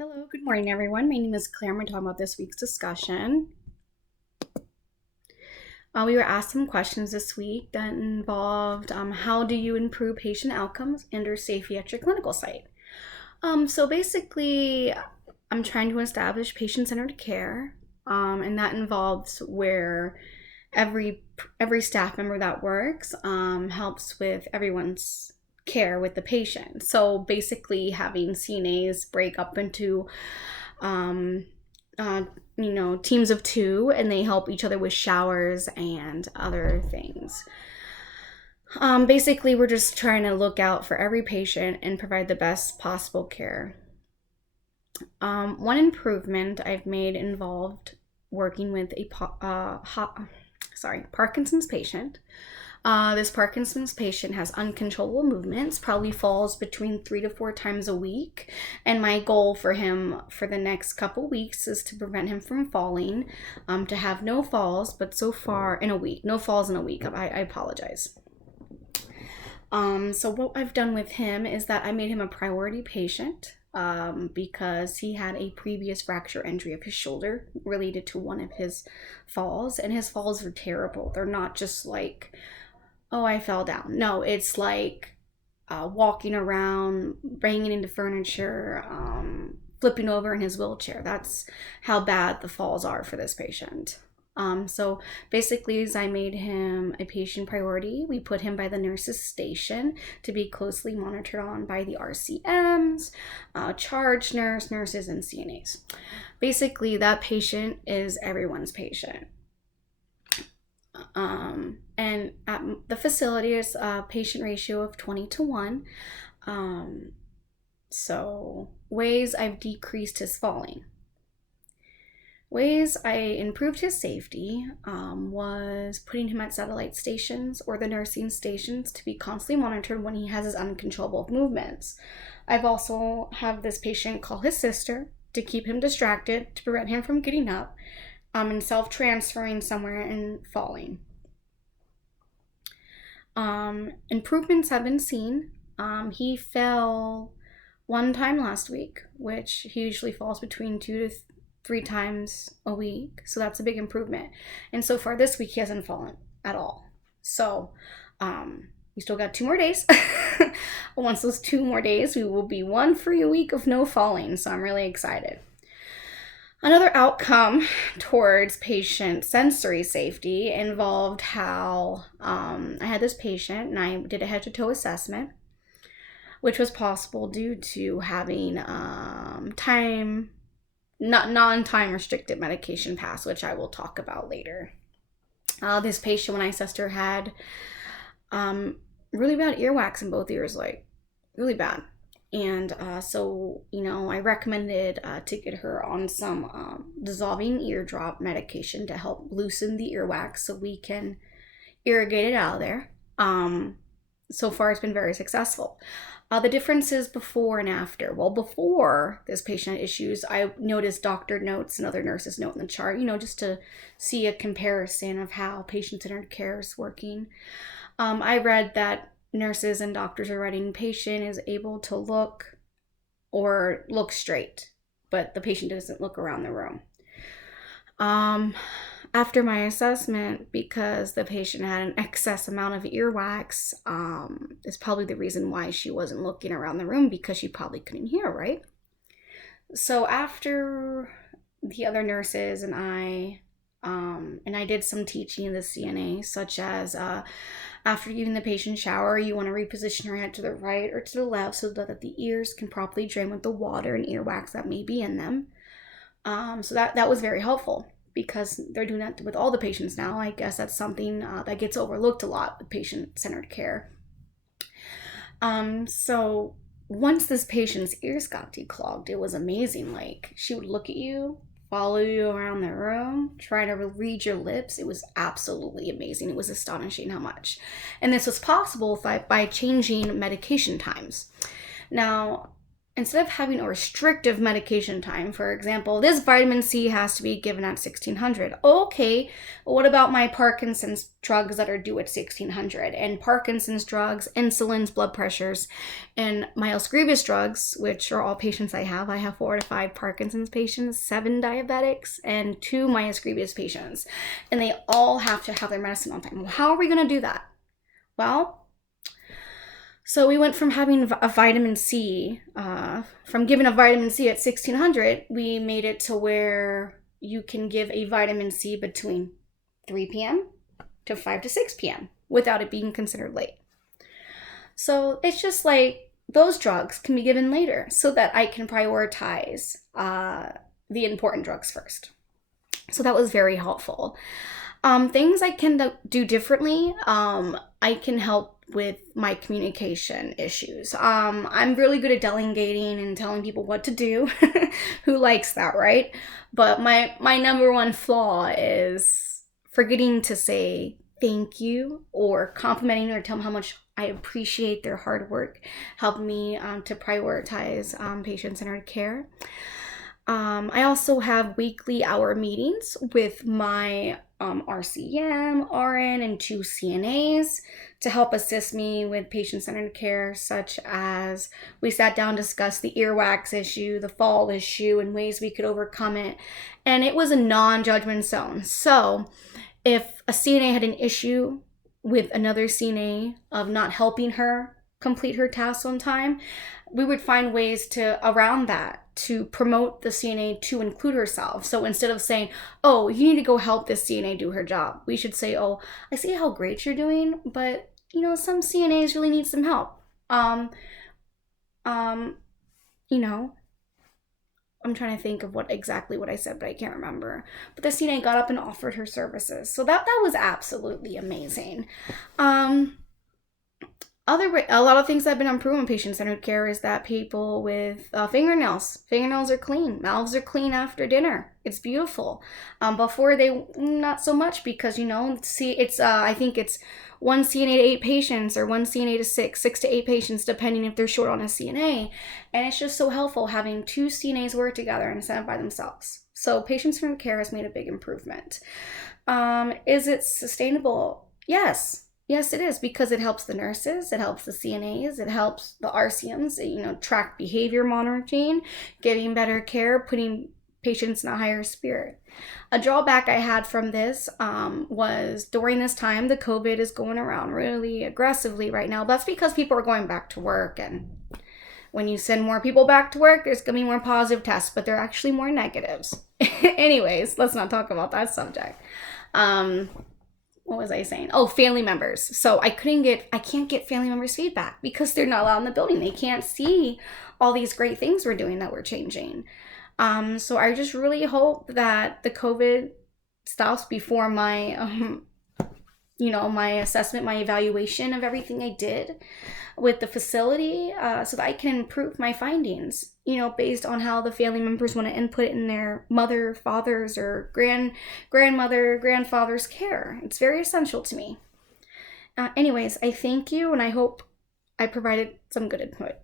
Hello, good morning, everyone. My name is Claire. I'm going to talk about this week's discussion. We were asked some questions this week that involved how do you improve patient outcomes and/or safety at your clinical site? So basically, I'm trying to establish patient-centered care, and that involves where every every staff member that works helps with everyone's care with the patient. So basically, having CNAs break up into um, uh, teams of two, and they help each other with showers and other things. Basically, we're just trying to look out for every patient and provide the best possible care. One improvement I've made involved working with a Parkinson's patient. This Parkinson's patient has uncontrollable movements, probably falls between 3 to 4 times a week. And my goal for him for the next couple weeks is to prevent him from falling, to have no falls, but so far in a week, no falls in a week. I apologize. So what I've done with him is that I made him a priority patient because he had a previous fracture injury of his shoulder related to one of his falls, and his falls are terrible. They're not just like, oh, I fell down. No, it's like walking around, banging into furniture, flipping over in his wheelchair. That's how bad the falls are for this patient. So basically, as I made him a patient priority, we put him by the nurse's station to be closely monitored on by the RCMs, charge nurses, and CNAs. Basically, that patient is everyone's patient. And at the facility is a patient ratio of 20 to 1. So ways I've decreased his falling. Ways I improved his safety was putting him at satellite stations or the nursing stations to be constantly monitored when he has his uncontrollable movements. I've also have this patient call his sister to keep him distracted to prevent him from getting up and self-transferring somewhere and falling. Improvements have been seen. He fell one time last week, which he usually falls between 2 to 3 times a week. So that's a big improvement. And so far this week, he hasn't fallen at all. So we still got 2 more days. Once those 2 more days, we will be one free week of no falling. So I'm really excited. Another outcome towards patient sensory safety involved how I had this patient and I did a head to toe assessment, which was possible due to having non-time restricted medication pass, which I will talk about later. This patient, when I assessed her, had really bad earwax in both ears, like really bad. And so, I recommended to get her on some dissolving eardrop medication to help loosen the earwax so we can irrigate it out of there. So far, it's been very successful. The differences before and after. Well, before this patient had issues, I noticed doctor notes and other nurses' note in the chart, just to see a comparison of how patient-centered care is working. I read that nurses and doctors are writing patient is able to look straight, but the patient doesn't look around the room. After my assessment, because the patient had an excess amount of earwax, is probably the reason why she wasn't looking around the room, because she probably couldn't hear, right? So after the other nurses and I did some teaching in the CNA, such as after giving the patient a shower, you want to reposition her head to the right or to the left so that the ears can properly drain with the water and earwax that may be in them. So that was very helpful because they're doing that with all the patients now. I guess that's something that gets overlooked a lot with patient-centered care. So once this patient's ears got declogged, it was amazing. Like, she would look at you, follow you around the room, try to read your lips. It was absolutely amazing. It was astonishing how much. And this was possible by changing medication times. Now, instead of having a restrictive medication time, for example, this vitamin C has to be given at 1600. Okay, what about my Parkinson's drugs that are due at 1600? And Parkinson's drugs, insulins, blood pressures, and myasthenia gravis drugs, which are all patients I have. I have 4 to 5 Parkinson's patients, 7 diabetics, and 2 myasthenia gravis patients. And they all have to have their medicine on time. How are we going to do that? Well, so we went from having a vitamin C, from giving a vitamin C at 1600, we made it to where you can give a vitamin C between 3 p.m. to 5 to 6 p.m. without it being considered late. So it's just like those drugs can be given later so that I can prioritize the important drugs first. So that was very helpful. Things I can do differently, I can help with my communication issues. I'm really good at delegating and telling people what to do. Who likes that, right? But my number one flaw is forgetting to say thank you or complimenting or tell them how much I appreciate their hard work, helping me to prioritize patient-centered care. I also have weekly hour meetings with my RCM, RN, and 2 CNAs to help assist me with patient-centered care, such as we sat down to discuss the earwax issue, the fall issue, and ways we could overcome it. And it was a non-judgment zone. So if a CNA had an issue with another CNA of not helping her complete her tasks on time, we would find ways around that to promote the CNA to include herself. So instead of saying, oh, you need to go help this CNA do her job, we should say, oh, I see how great you're doing, but some CNAs really need some help. I'm trying to think of what I said, but I can't remember. But the CNA got up and offered her services. So that was absolutely amazing. A lot of things that have been improved in patient-centered care is that people with fingernails are clean. Mouths are clean after dinner. It's beautiful. Before they, not so much because, I think it's 1 CNA to 8 patients or 1 CNA to 6 to 8 patients, depending if they're short on a CNA. And it's just so helpful having 2 CNAs work together instead of by themselves. So patient-centered care has made a big improvement. Is it sustainable? Yes. Yes, it is, because it helps the nurses, it helps the CNAs, it helps the RCMs, track behavior monitoring, getting better care, putting patients in a higher spirit. A drawback I had from this was during this time, the COVID is going around really aggressively right now. That's because people are going back to work, and when you send more people back to work, there's going to be more positive tests, but there are actually more negatives. Anyways, let's not talk about that subject. What was I saying? Oh, family members. So I can't get family members feedback because they're not allowed in the building. They can't see all these great things we're doing, that we're changing. So I just really hope that the COVID stops before my, my assessment, my evaluation of everything I did with the facility, so that I can improve my findings, based on how the family members want to input in their mother, father's, or grandmother, grandfather's care. It's very essential to me. Anyways, I thank you, and I hope I provided some good input.